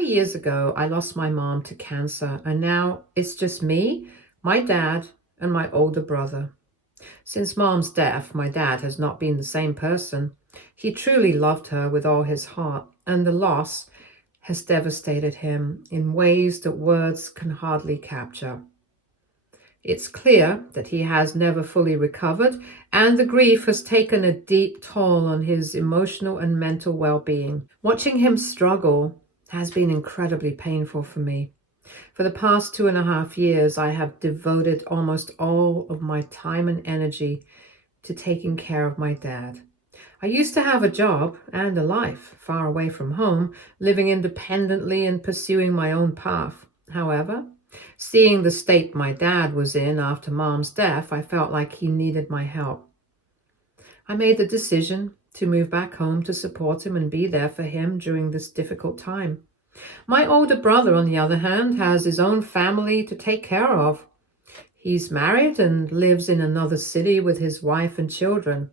3 years ago, I lost my mom to cancer, and now it's just me, my dad, and my older brother. Since mom's death, my dad has not been the same person. He truly loved her with all his heart, and the loss has devastated him in ways that words can hardly capture. It's clear that he has never fully recovered, and the grief has taken a deep toll on his emotional and mental well-being. Watching him struggle has been incredibly painful for me. For the past 2.5 years, I have devoted almost all of my time and energy to taking care of my dad. I used to have a job and a life far away from home, living independently and pursuing my own path. However, seeing the state my dad was in after mom's death, I felt like he needed my help. I made the decision to move back home to support him and be there for him during this difficult time. My older brother, on the other hand, has his own family to take care of. He's married and lives in another city with his wife and children.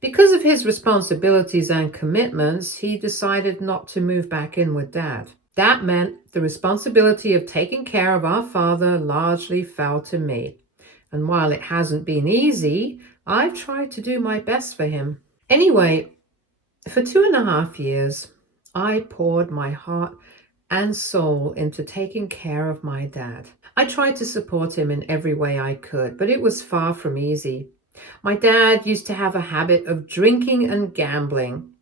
Because of his responsibilities and commitments, he decided not to move back in with Dad. That meant the responsibility of taking care of our father largely fell to me. And while it hasn't been easy, I've tried to do my best for him. Anyway, for 2.5 years, I poured my heart and soul into taking care of my dad. I tried to support him in every way I could, but it was far from easy. My dad used to have a habit of drinking and gambling.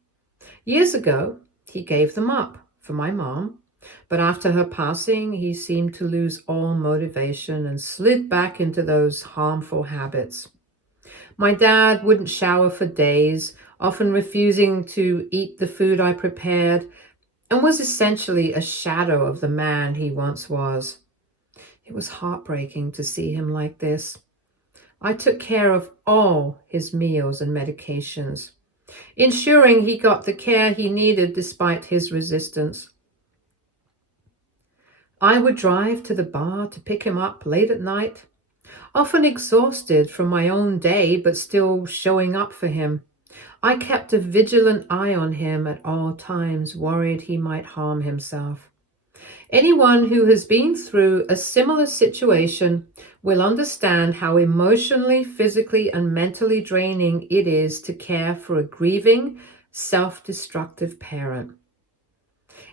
Years ago, he gave them up for my mom, but after her passing, he seemed to lose all motivation and slid back into those harmful habits. My dad wouldn't shower for days, often refusing to eat the food I prepared, and was essentially a shadow of the man he once was. It was heartbreaking to see him like this. I took care of all his meals and medications, ensuring he got the care he needed despite his resistance. I would drive to the bar to pick him up late at night, often exhausted from my own day, but still showing up for him. I kept a vigilant eye on him at all times, worried he might harm himself. Anyone who has been through a similar situation will understand how emotionally, physically, and mentally draining it is to care for a grieving, self-destructive parent.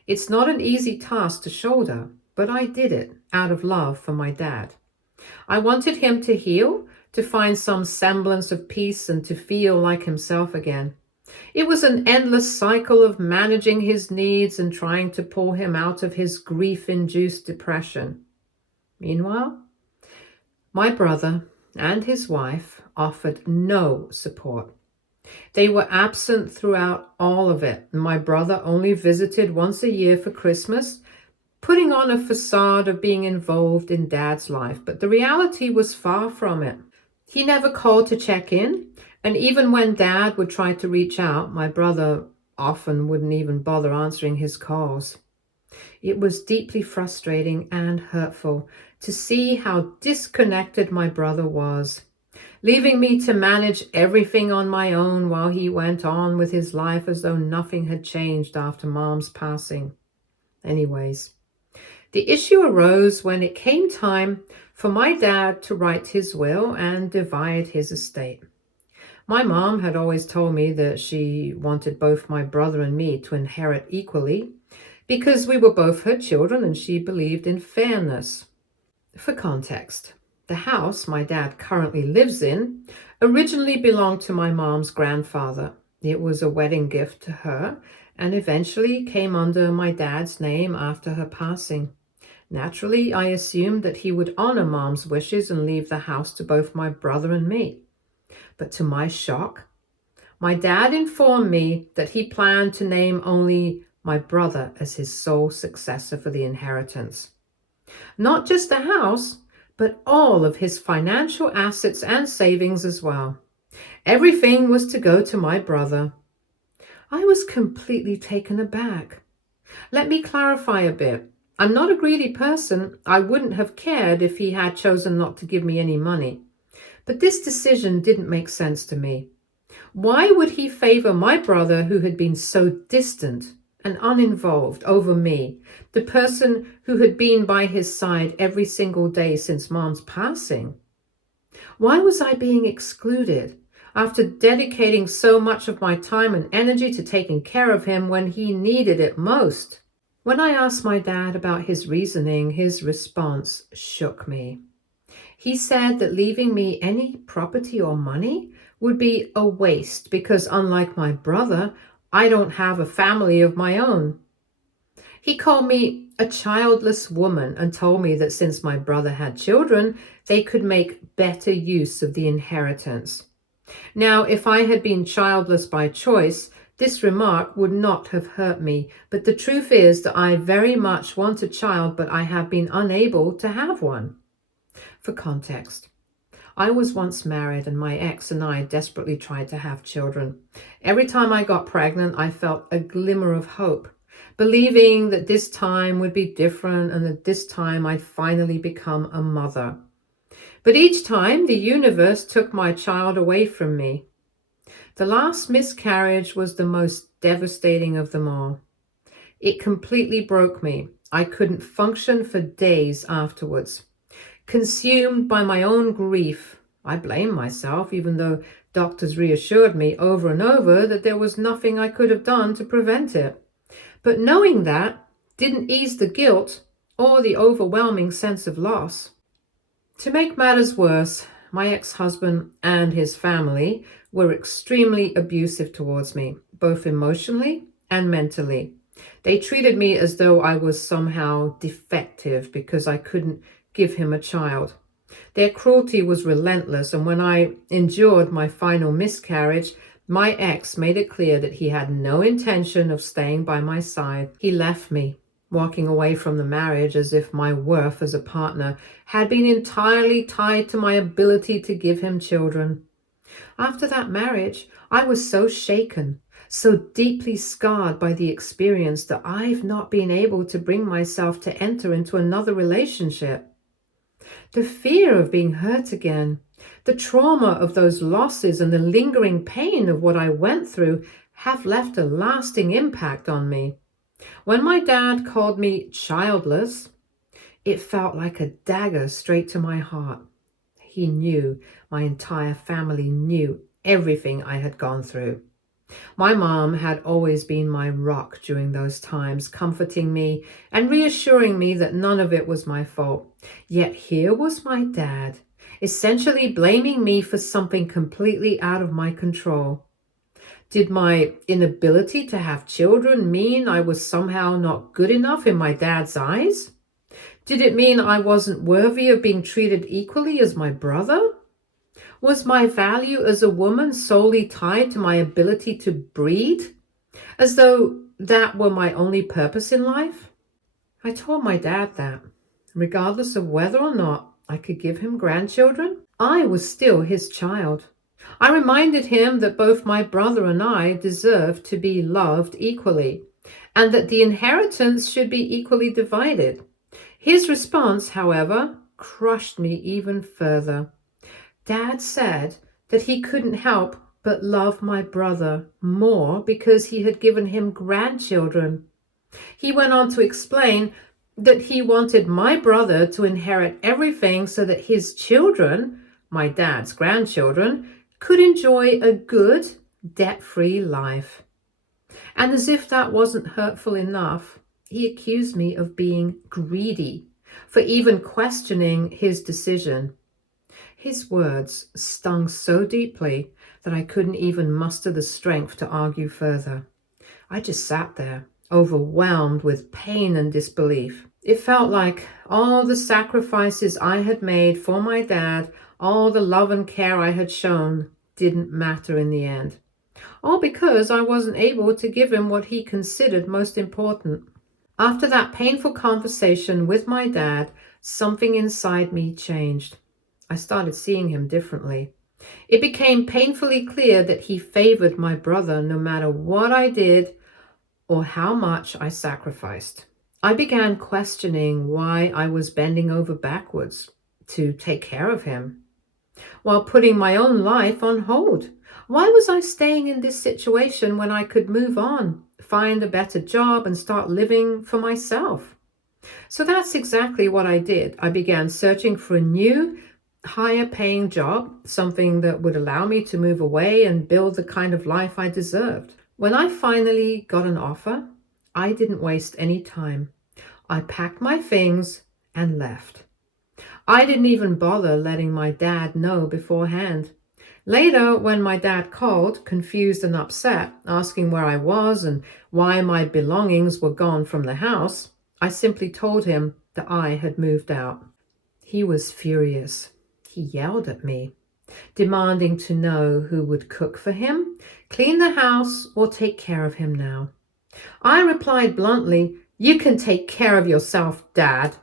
It's not an easy task to shoulder, but I did it out of love for my dad. I wanted him to heal, to find some semblance of peace, and to feel like himself again. It was an endless cycle of managing his needs and trying to pull him out of his grief-induced depression. Meanwhile, my brother and his wife offered no support. They were absent throughout all of it. My brother only visited once a year for Christmas, putting on a facade of being involved in Dad's life, but the reality was far from it. He never called to check in, and even when Dad would try to reach out, my brother often wouldn't even bother answering his calls. It was deeply frustrating and hurtful to see how disconnected my brother was, leaving me to manage everything on my own while he went on with his life as though nothing had changed after Mom's passing. Anyways, the issue arose when it came time for my dad to write his will and divide his estate. My mom had always told me that she wanted both my brother and me to inherit equally because we were both her children and she believed in fairness. For context, the house my dad currently lives in originally belonged to my mom's grandfather. It was a wedding gift to her and eventually came under my dad's name after her passing. Naturally, I assumed that he would honor Mom's wishes and leave the house to both my brother and me. But to my shock, my dad informed me that he planned to name only my brother as his sole successor for the inheritance. Not just the house, but all of his financial assets and savings as well. Everything was to go to my brother. I was completely taken aback. Let me clarify a bit. I'm not a greedy person. I wouldn't have cared if he had chosen not to give me any money. But this decision didn't make sense to me. Why would he favor my brother who had been so distant and uninvolved over me, the person who had been by his side every single day since Mom's passing. Why was I being excluded after dedicating so much of my time and energy to taking care of him when he needed it most? When I asked my dad about his reasoning, his response shook me. He said that leaving me any property or money would be a waste because, unlike my brother, I don't have a family of my own. He called me a childless woman and told me that since my brother had children, they could make better use of the inheritance. Now, if I had been childless by choice, this remark would not have hurt me, but the truth is that I very much want a child, but I have been unable to have one. For context, I was once married and my ex and I desperately tried to have children. Every time I got pregnant, I felt a glimmer of hope, believing that this time would be different and that this time I'd finally become a mother. But each time the universe took my child away from me. The last miscarriage was the most devastating of them all. It completely broke me. I couldn't function for days afterwards. Consumed by my own grief, I blamed myself, even though doctors reassured me over and over that there was nothing I could have done to prevent it. But knowing that didn't ease the guilt or the overwhelming sense of loss. To make matters worse, my ex-husband and his family were extremely abusive towards me, both emotionally and mentally. They treated me as though I was somehow defective because I couldn't give him a child. Their cruelty was relentless, and when I endured my final miscarriage, my ex made it clear that he had no intention of staying by my side. He left me, walking away from the marriage as if my worth as a partner had been entirely tied to my ability to give him children. After that marriage, I was so shaken, so deeply scarred by the experience that I've not been able to bring myself to enter into another relationship. The fear of being hurt again, the trauma of those losses, and the lingering pain of what I went through have left a lasting impact on me. When my dad called me childless, it felt like a dagger straight to my heart. He knew, my entire family knew everything I had gone through. My mom had always been my rock during those times, comforting me and reassuring me that none of it was my fault. Yet here was my dad, essentially blaming me for something completely out of my control. Did my inability to have children mean I was somehow not good enough in my dad's eyes? Did it mean I wasn't worthy of being treated equally as my brother? Was my value as a woman solely tied to my ability to breed, as though that were my only purpose in life? I told my dad that, regardless of whether or not I could give him grandchildren, I was still his child. I reminded him that both my brother and I deserved to be loved equally, and that the inheritance should be equally divided. His response, however, crushed me even further. Dad said that he couldn't help but love my brother more because he had given him grandchildren. He went on to explain that he wanted my brother to inherit everything so that his children, my dad's grandchildren, could enjoy a good, debt-free life. And as if that wasn't hurtful enough, he accused me of being greedy for even questioning his decision. His words stung so deeply that I couldn't even muster the strength to argue further. I just sat there, overwhelmed with pain and disbelief. It felt like all the sacrifices I had made for my dad, all the love and care I had shown, didn't matter in the end. All because I wasn't able to give him what he considered most important. After that painful conversation with my dad, something inside me changed. I started seeing him differently. It became painfully clear that he favored my brother no matter what I did or how much I sacrificed. I began questioning why I was bending over backwards to take care of him. while putting my own life on hold. Why was I staying in this situation when I could move on, find a better job, and start living for myself? So that's exactly what I did. I began searching for a new, higher paying job, something that would allow me to move away and build the kind of life I deserved. When I finally got an offer, I didn't waste any time. I packed my things and left. I didn't even bother letting my dad know beforehand. Later, when my dad called, confused and upset, asking where I was and why my belongings were gone from the house, I simply told him that I had moved out. He was furious. He yelled at me, demanding to know who would cook for him, clean the house, or take care of him now. I replied bluntly, "You can take care of yourself, Dad."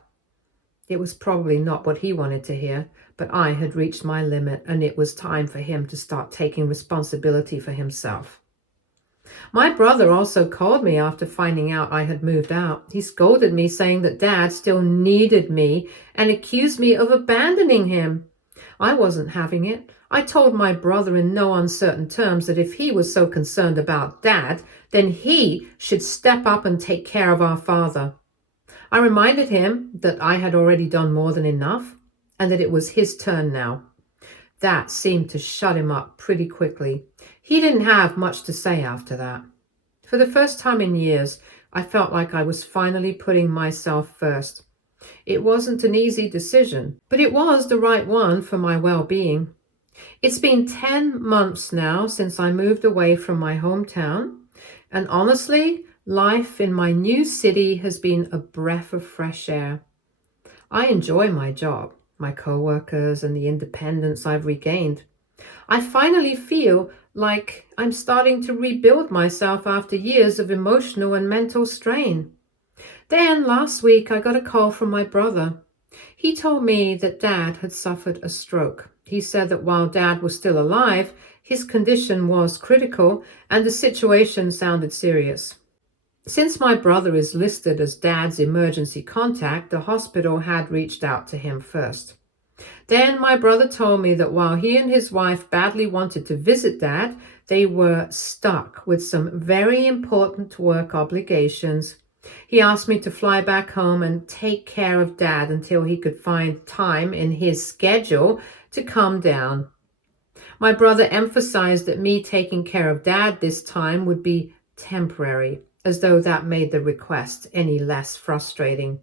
It was probably not what he wanted to hear, but I had reached my limit and it was time for him to start taking responsibility for himself. My brother also called me after finding out I had moved out. He scolded me, saying that Dad still needed me and accused me of abandoning him. I wasn't having it. I told my brother in no uncertain terms that if he was so concerned about Dad, then he should step up and take care of our father. I reminded him that I had already done more than enough and that it was his turn now. That seemed to shut him up pretty quickly. He didn't have much to say after that. For the first time in years, I felt like I was finally putting myself first. It wasn't an easy decision, but it was the right one for my well-being. It's been 10 months now since I moved away from my hometown, and honestly, life in my new city has been a breath of fresh air. I enjoy my job, my coworkers, and the independence I've regained. I finally feel like I'm starting to rebuild myself after years of emotional and mental strain. Then last week I got a call from my brother. He told me that Dad had suffered a stroke. He said that while Dad was still alive, his condition was critical and the situation sounded serious. Since my brother is listed as Dad's emergency contact, the hospital had reached out to him first. Then my brother told me that while he and his wife badly wanted to visit Dad, they were stuck with some very important work obligations. He asked me to fly back home and take care of Dad until he could find time in his schedule to come down. My brother emphasized that me taking care of Dad this time would be temporary, as though that made the request any less frustrating.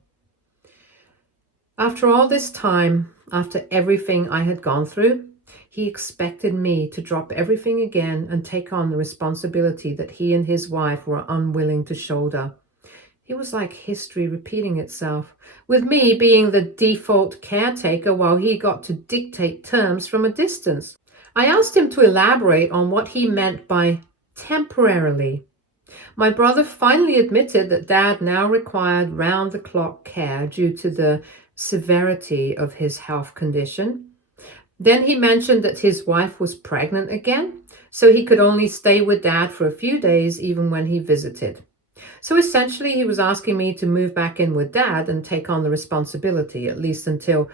After all this time, after everything I had gone through, he expected me to drop everything again and take on the responsibility that he and his wife were unwilling to shoulder. It was like history repeating itself, with me being the default caretaker while he got to dictate terms from a distance. I asked him to elaborate on what he meant by temporarily. My brother finally admitted that Dad now required round-the-clock care due to the severity of his health condition. Then he mentioned that his wife was pregnant again, so he could only stay with Dad for a few days even when he visited. So essentially he was asking me to move back in with Dad and take on the responsibility, at least until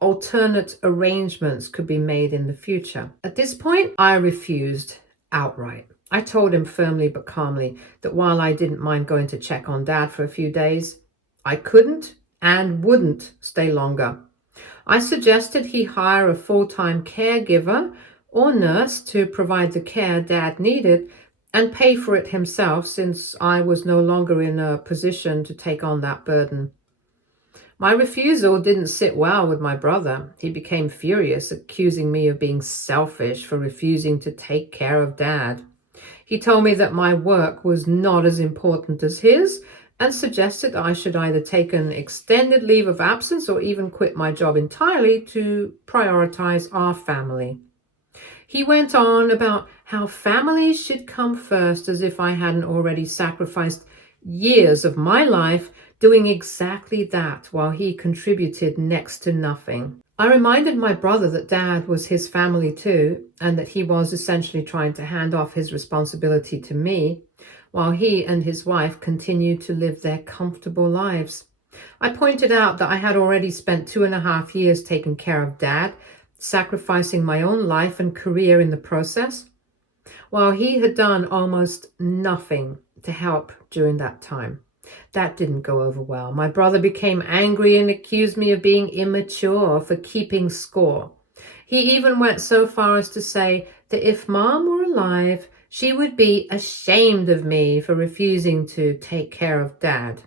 alternate arrangements could be made in the future. At this point, I refused outright. I told him firmly but calmly that while I didn't mind going to check on Dad for a few days, I couldn't and wouldn't stay longer. I suggested he hire a full-time caregiver or nurse to provide the care Dad needed and pay for it himself, since I was no longer in a position to take on that burden. My refusal didn't sit well with my brother. He became furious, accusing me of being selfish for refusing to take care of Dad. He told me that my work was not as important as his and suggested I should either take an extended leave of absence or even quit my job entirely to prioritize our family. He went on about how families should come first, as if I hadn't already sacrificed years of my life doing exactly that while he contributed next to nothing. I reminded my brother that Dad was his family too, and that he was essentially trying to hand off his responsibility to me, while he and his wife continued to live their comfortable lives. I pointed out that I had already spent 2.5 years taking care of Dad, sacrificing my own life and career in the process, while he had done almost nothing to help during that time. That didn't go over well. My brother became angry and accused me of being immature for keeping score. He even went so far as to say that if Mom were alive, she would be ashamed of me for refusing to take care of Dad.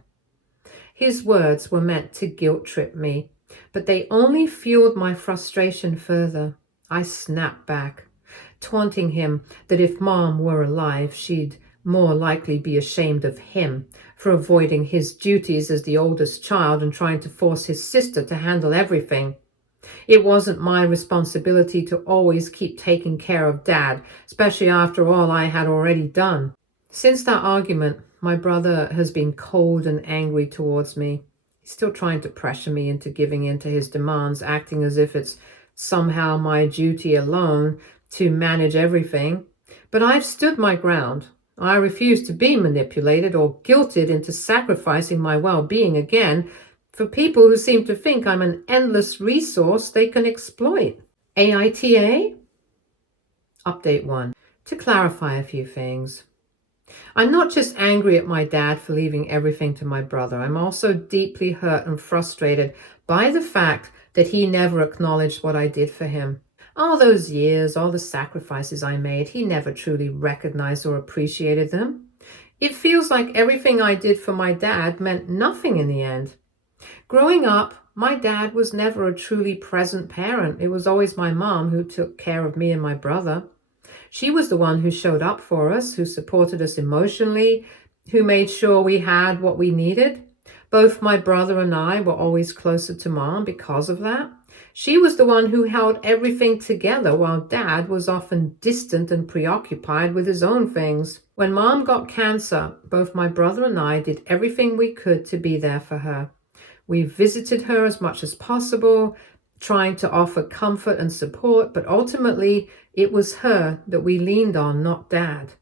His words were meant to guilt trip me, but they only fueled my frustration further. I snapped back, taunting him that if Mom were alive, she'd more likely be ashamed of him for avoiding his duties as the oldest child and trying to force his sister to handle everything. It wasn't my responsibility to always keep taking care of Dad, especially after all I had already done. Since that argument, my brother has been cold and angry towards me. He's still trying to pressure me into giving in to his demands, acting as if it's somehow my duty alone to manage everything. But I've stood my ground. I refuse to be manipulated or guilted into sacrificing my well-being again for people who seem to think I'm an endless resource they can exploit. AITA? Update 1. To clarify a few things. I'm not just angry at my dad for leaving everything to my brother. I'm also deeply hurt and frustrated by the fact that he never acknowledged what I did for him. All those years, all the sacrifices I made, he never truly recognized or appreciated them. It feels like everything I did for my dad meant nothing in the end. Growing up, my dad was never a truly present parent. It was always my mom who took care of me and my brother. She was the one who showed up for us, who supported us emotionally, who made sure we had what we needed. Both my brother and I were always closer to Mom because of that. She was the one who held everything together while Dad was often distant and preoccupied with his own things. When Mom got cancer, both my brother and I did everything we could to be there for her. We visited her as much as possible, trying to offer comfort and support, but ultimately it was her that we leaned on, not Dad.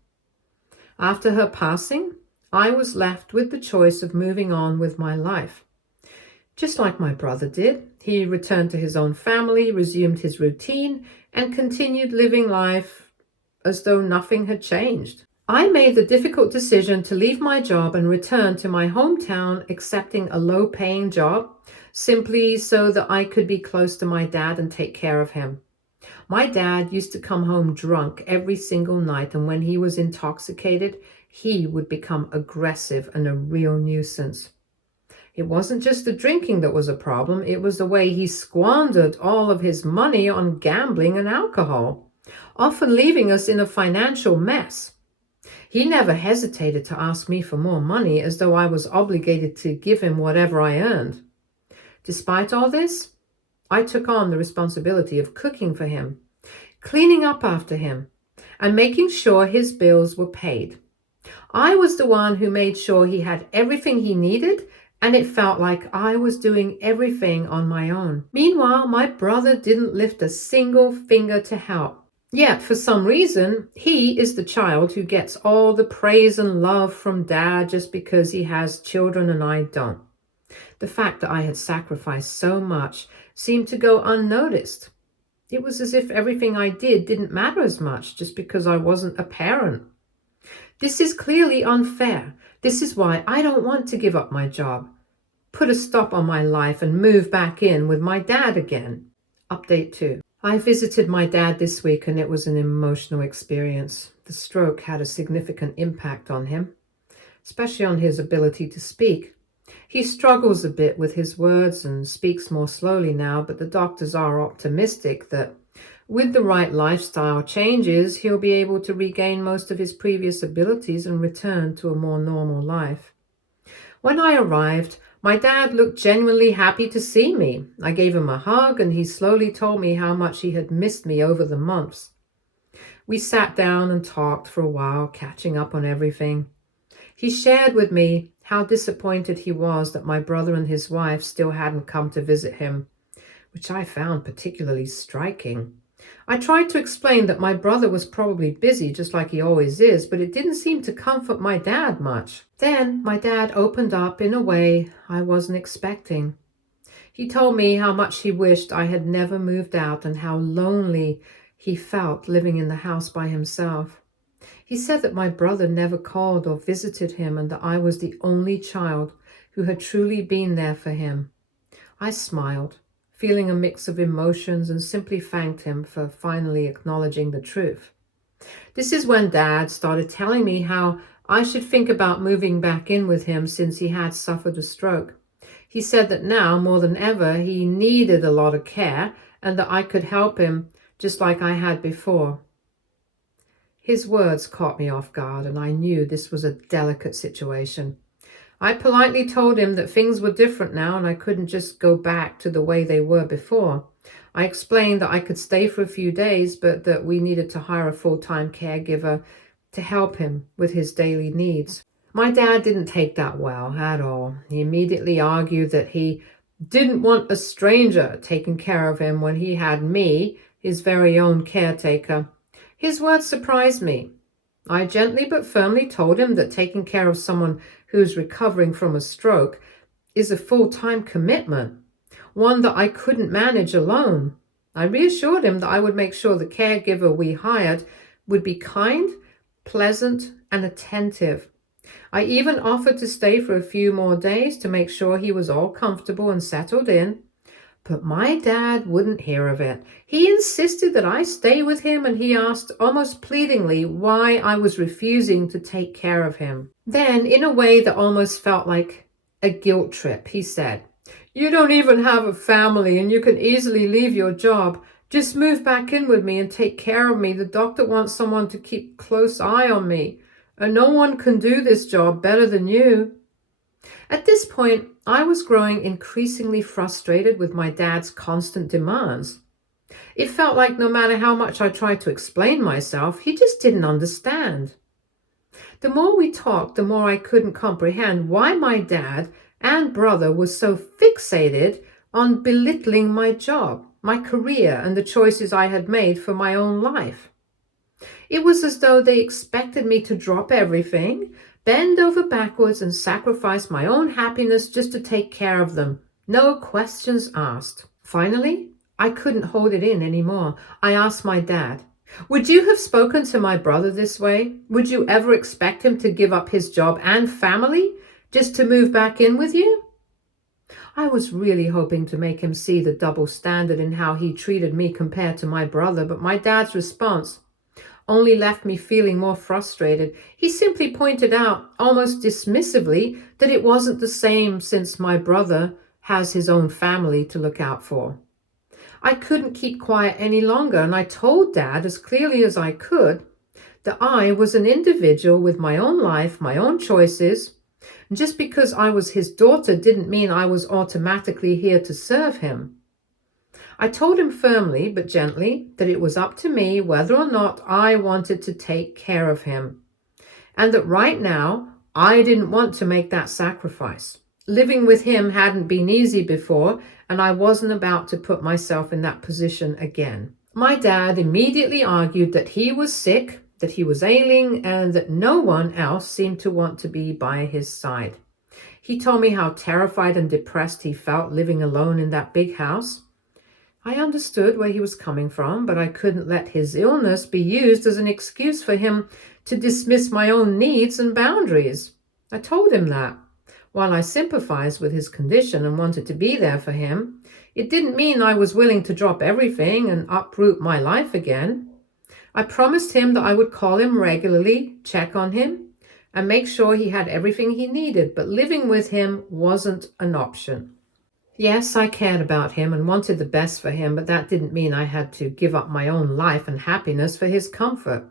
After her passing, I was left with the choice of moving on with my life. Just like my brother did, he returned to his own family, resumed his routine, and continued living life as though nothing had changed. I made the difficult decision to leave my job and return to my hometown, accepting a low-paying job, simply so that I could be close to my dad and take care of him. My dad used to come home drunk every single night, and when he was intoxicated, he would become aggressive and a real nuisance. It wasn't just the drinking that was a problem, it was the way he squandered all of his money on gambling and alcohol, often leaving us in a financial mess. He never hesitated to ask me for more money, as though I was obligated to give him whatever I earned. Despite all this, I took on the responsibility of cooking for him, cleaning up after him, and making sure his bills were paid. I was the one who made sure he had everything he needed, and it felt like I was doing everything on my own. Meanwhile, my brother didn't lift a single finger to help. Yet, for some reason, he is the child who gets all the praise and love from Dad just because he has children and I don't. The fact that I had sacrificed so much seemed to go unnoticed. It was as if everything I did didn't matter as much just because I wasn't a parent. This is clearly unfair. This is why I don't want to give up my job, put a stop on my life, and move back in with my dad again. Update 2. I visited my dad this week and it was an emotional experience. The stroke had a significant impact on him, especially on his ability to speak. He struggles a bit with his words and speaks more slowly now, but the doctors are optimistic that with the right lifestyle changes, he'll be able to regain most of his previous abilities and return to a more normal life. When I arrived, my dad looked genuinely happy to see me. I gave him a hug and he slowly told me how much he had missed me over the months. We sat down and talked for a while, catching up on everything. He shared with me how disappointed he was that my brother and his wife still hadn't come to visit him, which I found particularly striking. I tried to explain that my brother was probably busy, just like he always is, but it didn't seem to comfort my dad much. Then my dad opened up in a way I wasn't expecting. He told me how much he wished I had never moved out and how lonely he felt living in the house by himself. He said that my brother never called or visited him and that I was the only child who had truly been there for him. I smiled, feeling a mix of emotions, and simply thanked him for finally acknowledging the truth. This is when Dad started telling me how I should think about moving back in with him since he had suffered a stroke. He said that now, more than ever, he needed a lot of care and that I could help him just like I had before. His words caught me off guard, and I knew this was a delicate situation. I politely told him that things were different now and I couldn't just go back to the way they were before. I explained that I could stay for a few days, but that we needed to hire a full-time caregiver to help him with his daily needs. My dad didn't take that well at all. He immediately argued that he didn't want a stranger taking care of him when he had me, his very own caretaker. His words surprised me. I gently but firmly told him that taking care of someone who's recovering from a stroke is a full-time commitment, one that I couldn't manage alone. I reassured him that I would make sure the caregiver we hired would be kind, pleasant, and attentive. I even offered to stay for a few more days to make sure he was all comfortable and settled in. But my dad wouldn't hear of it. He insisted that I stay with him, and he asked almost pleadingly why I was refusing to take care of him. Then, in a way that almost felt like a guilt trip, he said, "You don't even have a family and you can easily leave your job. Just move back in with me and take care of me. The doctor wants someone to keep close eye on me, and no one can do this job better than you." At this point, I was growing increasingly frustrated with my dad's constant demands. It felt like no matter how much I tried to explain myself, he just didn't understand. The more we talked, the more I couldn't comprehend why my dad and brother were so fixated on belittling my job, my career, and the choices I had made for my own life. It was as though they expected me to drop everything, bend over backwards, and sacrifice my own happiness just to take care of them. No questions asked. Finally, I couldn't hold it in anymore. I asked my dad, "Would you have spoken to my brother this way? Would you ever expect him to give up his job and family just to move back in with you?" I was really hoping to make him see the double standard in how he treated me compared to my brother, but my dad's response only left me feeling more frustrated. He simply pointed out, almost dismissively, that it wasn't the same since my brother has his own family to look out for. I couldn't keep quiet any longer, and I told Dad as clearly as I could that I was an individual with my own life, my own choices. Just because I was his daughter didn't mean I was automatically here to serve him. I told him firmly but gently that it was up to me whether or not I wanted to take care of him, and that right now I didn't want to make that sacrifice. Living with him hadn't been easy before, and I wasn't about to put myself in that position again. My dad immediately argued that he was sick, that he was ailing, and that no one else seemed to want to be by his side. He told me how terrified and depressed he felt living alone in that big house. I understood where he was coming from, but I couldn't let his illness be used as an excuse for him to dismiss my own needs and boundaries. I told him that, while I sympathized with his condition and wanted to be there for him, it didn't mean I was willing to drop everything and uproot my life again. I promised him that I would call him regularly, check on him, and make sure he had everything he needed, but living with him wasn't an option. Yes, I cared about him and wanted the best for him, but that didn't mean I had to give up my own life and happiness for his comfort.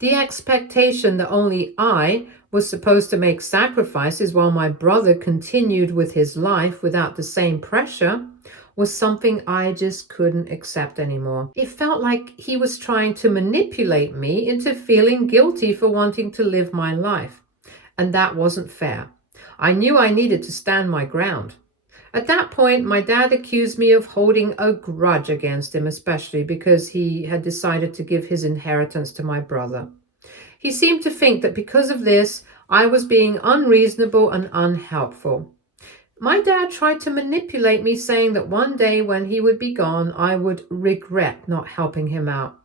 The expectation that only I was supposed to make sacrifices while my brother continued with his life without the same pressure was something I just couldn't accept anymore. It felt like he was trying to manipulate me into feeling guilty for wanting to live my life, and that wasn't fair. I knew I needed to stand my ground. At that point, my dad accused me of holding a grudge against him, especially because he had decided to give his inheritance to my brother. He seemed to think that because of this, I was being unreasonable and unhelpful. My dad tried to manipulate me, saying that one day when he would be gone, I would regret not helping him out.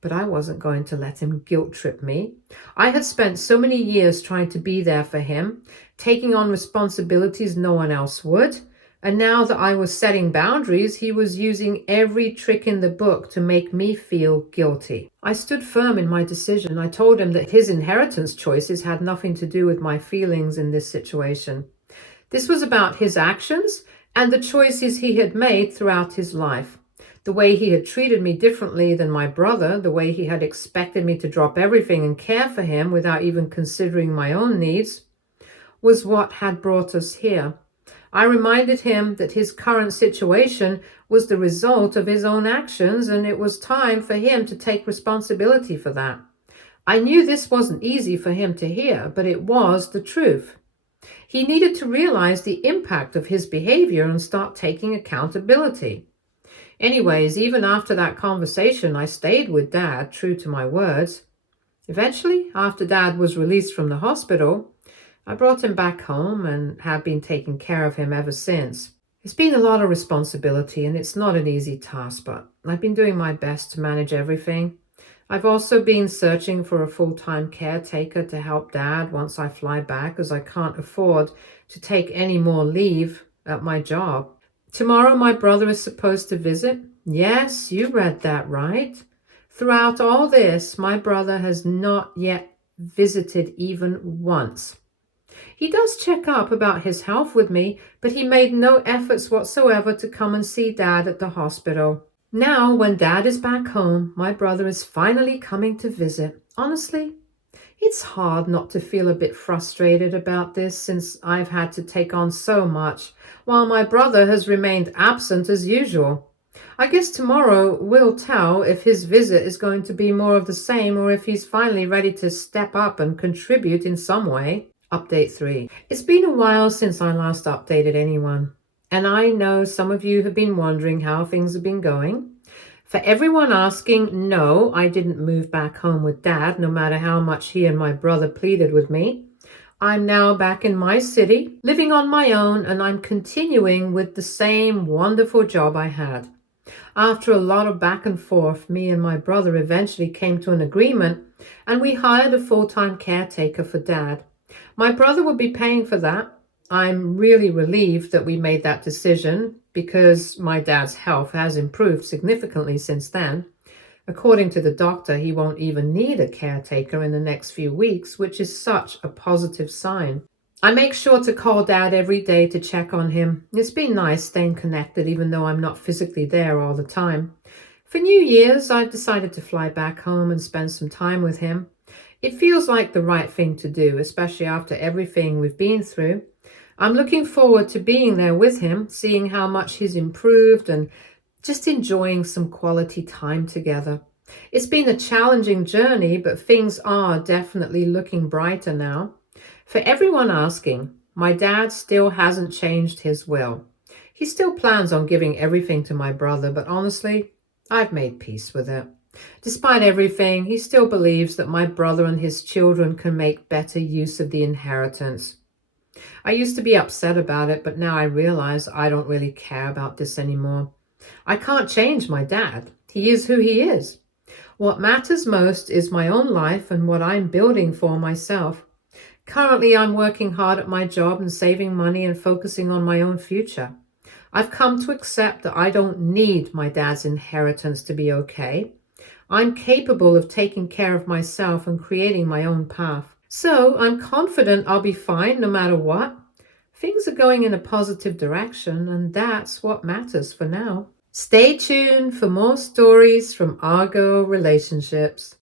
But I wasn't going to let him guilt trip me. I had spent so many years trying to be there for him, taking on responsibilities no one else would. And now that I was setting boundaries, he was using every trick in the book to make me feel guilty. I stood firm in my decision. I told him that his inheritance choices had nothing to do with my feelings in this situation. This was about his actions and the choices he had made throughout his life. The way he had treated me differently than my brother, the way he had expected me to drop everything and care for him without even considering my own needs, was what had brought us here. I reminded him that his current situation was the result of his own actions, and it was time for him to take responsibility for that. I knew this wasn't easy for him to hear, but it was the truth. He needed to realize the impact of his behavior and start taking accountability. Anyways, even after that conversation, I stayed with Dad, true to my words. Eventually, after Dad was released from the hospital, I brought him back home and have been taking care of him ever since. It's been a lot of responsibility and it's not an easy task, but I've been doing my best to manage everything. I've also been searching for a full-time caretaker to help Dad once I fly back, as I can't afford to take any more leave at my job. Tomorrow my brother is supposed to visit. Yes, you read that right. Throughout all this, my brother has not yet visited even once. He does check up about his health with me, but he made no efforts whatsoever to come and see Dad at the hospital. Now, when Dad is back home, my brother is finally coming to visit. Honestly, it's hard not to feel a bit frustrated about this, since I've had to take on so much, while my brother has remained absent as usual. I guess tomorrow will tell if his visit is going to be more of the same, or if he's finally ready to step up and contribute in some way. Update 3. It's been a while since I last updated anyone, and I know some of you have been wondering how things have been going. For everyone asking, no, I didn't move back home with Dad, no matter how much he and my brother pleaded with me. I'm now back in my city, living on my own, and I'm continuing with the same wonderful job I had. After a lot of back and forth, me and my brother eventually came to an agreement, and we hired a full-time caretaker for Dad. My brother will be paying for that. I'm really relieved that we made that decision, because my dad's health has improved significantly since then. According to the doctor, he won't even need a caretaker in the next few weeks, which is such a positive sign. I make sure to call Dad every day to check on him. It's been nice staying connected even though I'm not physically there all the time. For New Year's, I've decided to fly back home and spend some time with him. It feels like the right thing to do, especially after everything we've been through. I'm looking forward to being there with him, seeing how much he's improved and just enjoying some quality time together. It's been a challenging journey, but things are definitely looking brighter now. For everyone asking, my dad still hasn't changed his will. He still plans on giving everything to my brother, but honestly, I've made peace with it. Despite everything, he still believes that my brother and his children can make better use of the inheritance. I used to be upset about it, but now I realize I don't really care about this anymore. I can't change my dad. He is who he is. What matters most is my own life and what I'm building for myself. Currently, I'm working hard at my job and saving money and focusing on my own future. I've come to accept that I don't need my dad's inheritance to be okay. I'm capable of taking care of myself and creating my own path. So I'm confident I'll be fine no matter what. Things are going in a positive direction, and that's what matters for now. Stay tuned for more stories from Argo Relationships.